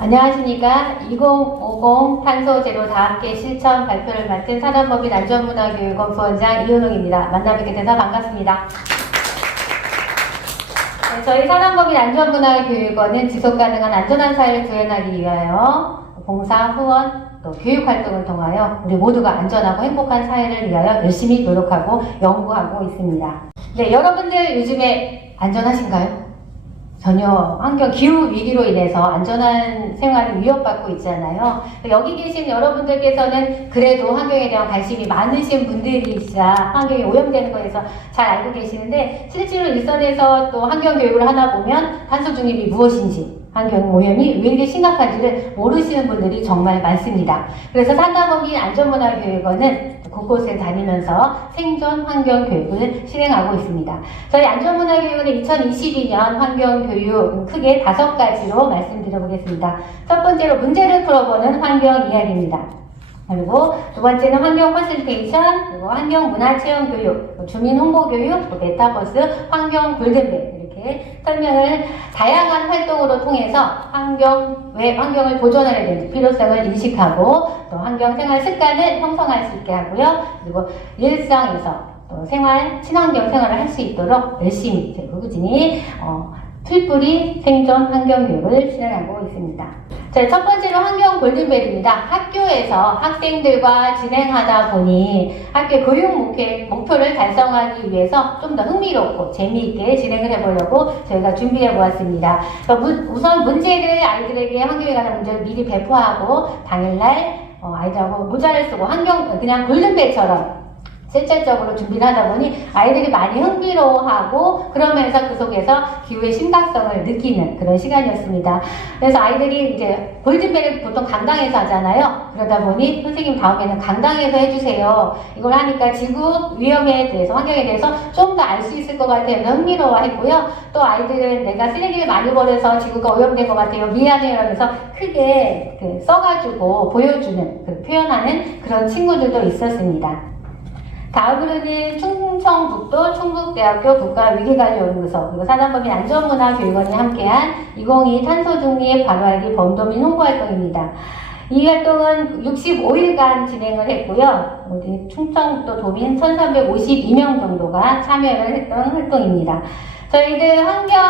안녕하십니까. 2050 탄소 제로 다 함께 실천 발표를 맡은 산업법인 안전문화교육원 부원장 이은홍입니다. 만나 뵙게 돼서 반갑습니다. 네, 저희 산업법인 안전문화교육원은 지속가능한 안전한 사회를 구현하기 위하여 봉사, 후원, 또 교육 활동을 통하여 우리 모두가 안전하고 행복한 사회를 위하여 열심히 노력하고 연구하고 있습니다. 네, 여러분들 요즘에 안전하신가요? 전혀 환경 기후 위기로 인해서 안전한 생활을 위협받고 있잖아요. 여기 계신 여러분들께서는 그래도 환경에 대한 관심이 많으신 분들이시라 환경이 오염되는 거에서 잘 알고 계시는데 실제로 일선에서 또 환경 교육을 하다 보면 탄소 중립이 무엇인지 환경 오염이 왜 이렇게 심각한지를 모르시는 분들이 정말 많습니다. 그래서 산다범인 안전문화교육원은 곳곳에 다니면서 생존 환경 교육을 실행하고 있습니다. 저희 안전문화교육은 2022년 환경 교육 크게 다섯 가지로 말씀드려보겠습니다. 첫 번째로 문제를 풀어보는 환경 이야기입니다. 그리고 두 번째는 환경 컨설테이션, 그리고 환경 문화 체험 교육, 주민 홍보 교육, 또 메타버스, 환경 골든벨 이렇게 설명을 다양한 활동으로 통해서 환경 왜 환경을 보존해야 되는지 필요성을 인식하고 또 환경 생활 습관을 형성할 수 있게 하고요. 그리고 일상에서 또 생활 친환경 생활을 할 수 있도록 열심히 꾸준히 어, 풀뿌리 생존 환경 교육을 실행하고 있습니다. 자, 첫 번째로 환경 골든벨입니다. 학교에서 학생들과 진행하다 보니 학교 교육 목표, 목표를 달성하기 위해서 좀 더 흥미롭고 재미있게 진행을 해보려고 저희가 준비해 보았습니다. 그러니까 우선 문제를 아이들에게 환경에 관한 문제를 미리 배포하고 당일날 어, 아이들하고 모자를 쓰고 환경 그냥 골든벨처럼 실질적으로 준비를 하다 보니 아이들이 많이 흥미로워하고 그러면서 그 속에서 기후의 심각성을 느끼는 그런 시간이었습니다. 그래서 아이들이 이제 골든벨을 보통 강당에서 하잖아요. 그러다 보니 선생님 다음에는 강당에서 해주세요. 이걸 하니까 지구 위험에 대해서 환경에 대해서 좀 더 알 수 있을 것 같아요. 흥미로워했고요. 또 아이들은 내가 쓰레기를 많이 버려서 지구가 오염된 것 같아요. 미안해요. 하면서 크게 그 써가지고 보여주는 그 표현하는 그런 친구들도 있었습니다. 다음으로는 충청북도 충북대학교 국가위기관리연구소 그리고 산업법인 안전문화교육원이 함께한 2022 탄소중립 바로알기 범도 민 홍보활동입니다. 이 활동은 65일간 진행을 했고요. 충청북도 도민 1352명 정도가 참여를 했던 활동입니다. 저희들 환경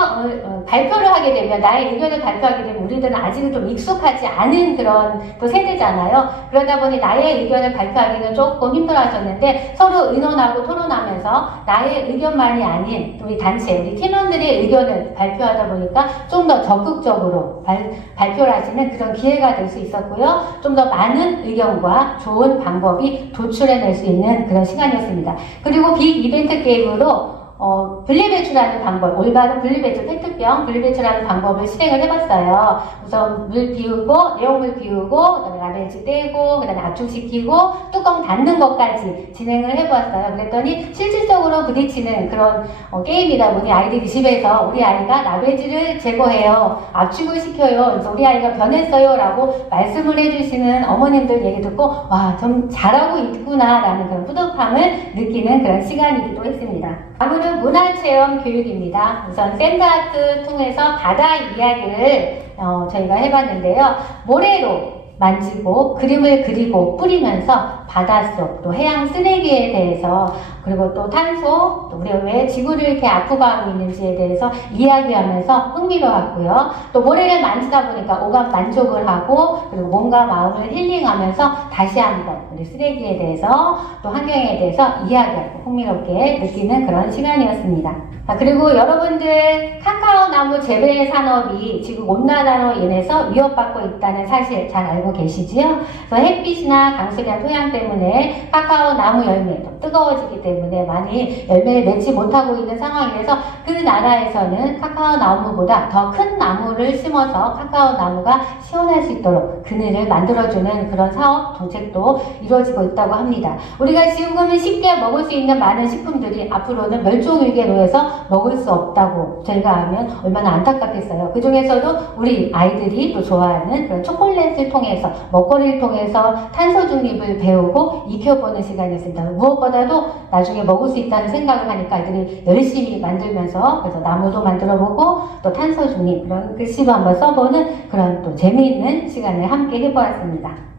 어, 발표를 하게 되면 나의 의견을 발표하게 되면 우리들은 아직은 좀 익숙하지 않은 그런 또 세대잖아요. 그러다 보니 나의 의견을 발표하기는 조금 힘들어하셨는데 서로 의논하고 토론하면서 나의 의견만이 아닌 우리 단체, 우리 팀원들의 의견을 발표하다 보니까 좀 더 적극적으로 발, 발표를 하시는 그런 기회가 될 수 있었고요. 좀 더 많은 의견과 좋은 방법이 도출해낼 수 있는 그런 시간이었습니다. 그리고 빅 이벤트 게임으로 어, 분리배출하는 방법, 올바른 분리배출, 페트병 분리배출하는 방법을 실행을 해봤어요. 우선 물 비우고, 내용물 비우고, 그 다음에 라벨지 떼고, 그 다음에 압축시키고, 뚜껑 닫는 것까지 진행을 해보았어요. 그랬더니 실질적으로 부딪히는 그런 어, 게임이다 보니 아이들이 집에서 우리 아이가 라벨지를 제거해요. 압축을 시켜요. 그래서 우리 아이가 변했어요. 라고 말씀을 해주시는 어머님들 얘기 듣고, 와, 좀 잘하고 있구나. 라는 그런 뿌듯함을 느끼는 그런 시간이기도 했습니다. 다음은 문화체험 교육입니다. 우선 샌드아트 통해서 바다 이야기를 어, 저희가 해봤는데요. 모래로 만지고 그림을 그리고 뿌리면서 바닷속 또 해양 쓰레기에 대해서 그리고 또 탄소 또 우리가 왜 지구를 이렇게 아프고 하고 있는지에 대해서 이야기하면서 흥미로웠고요. 또 모래를 만지다 보니까 오감 만족을 하고 그리고 몸과 마음을 힐링하면서 다시 한번 우리 쓰레기에 대해서 또 환경에 대해서 이야기하고 흥미롭게 느끼는 그런 시간이었습니다. 아, 그리고 여러분들 카카오 나무 재배 산업이 지금 온난화로 인해서 위협받고 있다는 사실 잘 알고 계시지요? 그래서 햇빛이나 강수량 토양 때문에 카카오 나무 열매도 뜨거워지기 때문에 많이 열매를 맺지 못하고 있는 상황이라서 그 나라에서는 카카오 나무보다 더 큰 나무를 심어서 카카오 나무가 시원할 수 있도록 그늘을 만들어주는 그런 사업 정책도 이루어지고 있다고 합니다. 우리가 지금은 쉽게 먹을 수 있는 많은 식품들이 앞으로는 멸종위기에 놓여서 먹을 수 없다고 저희가 하면 얼마나 안타깝겠어요. 그 중에서도 우리 아이들이 또 좋아하는 그런 초콜릿을 통해서 먹거리를 통해서 탄소 중립을 배우고 익혀보는 시간이었습니다. 무엇보다도 나 중에 먹을 수 있다는 생각을 하니까 아이들이 열심히 만들면서 그래서 나무도 만들어보고 또 탄소 중립 그런 글씨도 한번 써보는 그런 또 재미있는 시간을 함께 해보았습니다.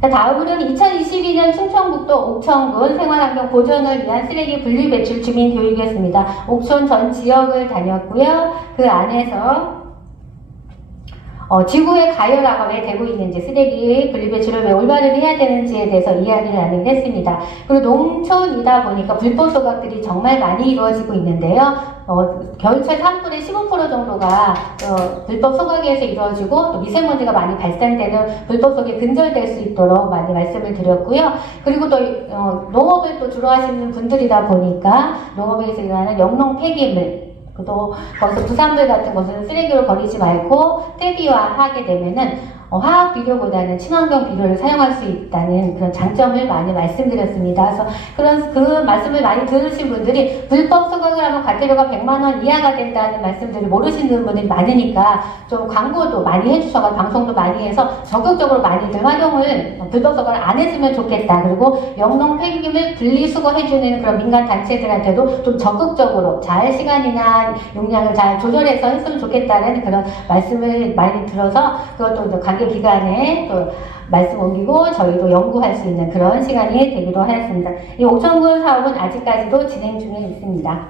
자, 다음으로는 2022년 충청북도 옥천군 생활환경 보존을 위한 쓰레기 분리배출 주민 교육이었습니다. 옥천 전 지역을 다녔고요. 그 안에서 어, 지구의 가열화가 왜 되고 있는지, 쓰레기 분리배출을 왜 올바르게 해야 되는지에 대해서 이야기를 나누긴 했습니다. 그리고 농촌이다 보니까 불법 소각들이 정말 많이 이루어지고 있는데요. 어, 겨울철 산불의 15% 정도가 어, 불법 소각에서 이루어지고 또 미세먼지가 많이 발생되는 불법 소각에 근절될 수 있도록 많이 말씀을 드렸고요. 그리고 또 어, 농업을 또 주로 하시는 분들이다 보니까 농업에서 일어나는 영농 폐기물 또 거기서 부산물 같은 것은 쓰레기로 버리지 말고 퇴비화 하게 되면은 어, 화학 비료보다는 친환경 비료를 사용할 수 있다는 그런 장점을 많이 말씀드렸습니다. 그래서 그런 그 말씀을 많이 들으신 분들이 불법 소각을 하면 과태료가 100만 원 이하가 된다는 말씀들을 모르시는 분들이 많으니까 좀 광고도 많이 해주셔서 방송도 많이 해서 적극적으로 많이들 활용을 어, 불법 소각을 안 해주면 좋겠다. 그리고 영농 폐기물 분리수거해주는 그런 민간 단체들한테도 좀 적극적으로 잘 시간이나 용량을 잘 조절해서 했으면 좋겠다는 그런 말씀을 많이 들어서 그것도 이제 관계 기관에 또 말씀 옮기고 저희도 연구할 수 있는 그런 시간이 되기도 하였습니다. 이 옥천군 사업은 아직까지도 진행 중에 있습니다.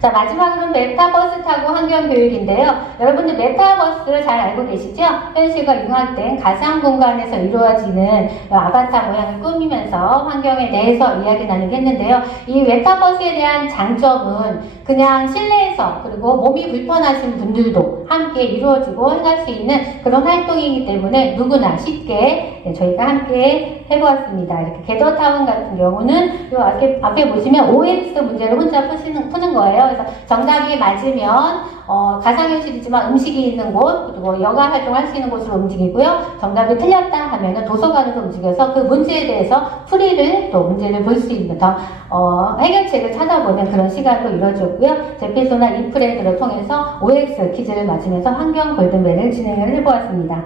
자, 마지막으로는 메타버스 타고 환경 교육인데요. 여러분들 메타버스 잘 알고 계시죠? 현실과 융합된 가상 공간에서 이루어지는 아바타 모양을 꾸미면서 환경에 대해서 이야기 나누게 했는데요. 이 메타버스에 대한 장점은 그냥 실내에서 그리고 몸이 불편하신 분들도 함께 이루어지고 해갈 수 있는 그런 활동이기 때문에 누구나 쉽게 네, 저희가 함께 해보았습니다. 이렇게 궤도타운 같은 경우는 요 앞에, 앞에 보시면 OX 문제를 혼자 푸시는, 푸는 거예요. 그래서 정답이 맞으면 어, 가상현실이지만 음식이 있는 곳 그리고 여가 활동할 수 있는 곳으로 움직이고요. 정답이 틀렸다 하면은 도서관으로 움직여서 그 문제에 대해서 풀이를 또 문제를 볼 수 있는 더 어, 해결책을 찾아보는 그런 시간도 이루어졌고요. 제피소나 이프레드를 통해서 OX 퀴즈를 맞으면서 환경 골든벨을 진행을 해보았습니다.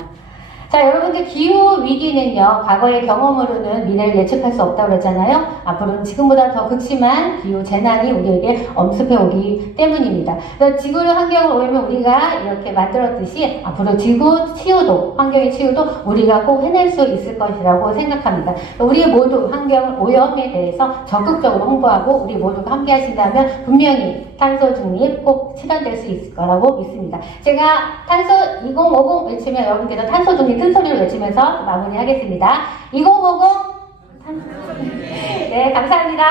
자, 여러분들 기후 위기는요, 과거의 경험으로는 미래를 예측할 수 없다고 그랬잖아요. 앞으로는 지금보다 더 극심한 기후 재난이 우리에게 엄습해 오기 때문입니다. 지구를 환경을 오염면 우리가 이렇게 만들었듯이 앞으로 지구 치유도, 환경의 치유도 우리가 꼭 해낼 수 있을 것이라고 생각합니다. 우리 모두 환경 오염에 대해서 적극적으로 홍보하고 우리 모두가 함께 하신다면 분명히 탄소 중립 꼭 실현될 수 있을 거라고 믿습니다. 제가 탄소 2050 외치면 여러분께서 탄소 중립 큰 소리로 외치면서 마무리하겠습니다. 2050 탄소 중립. 네, 감사합니다.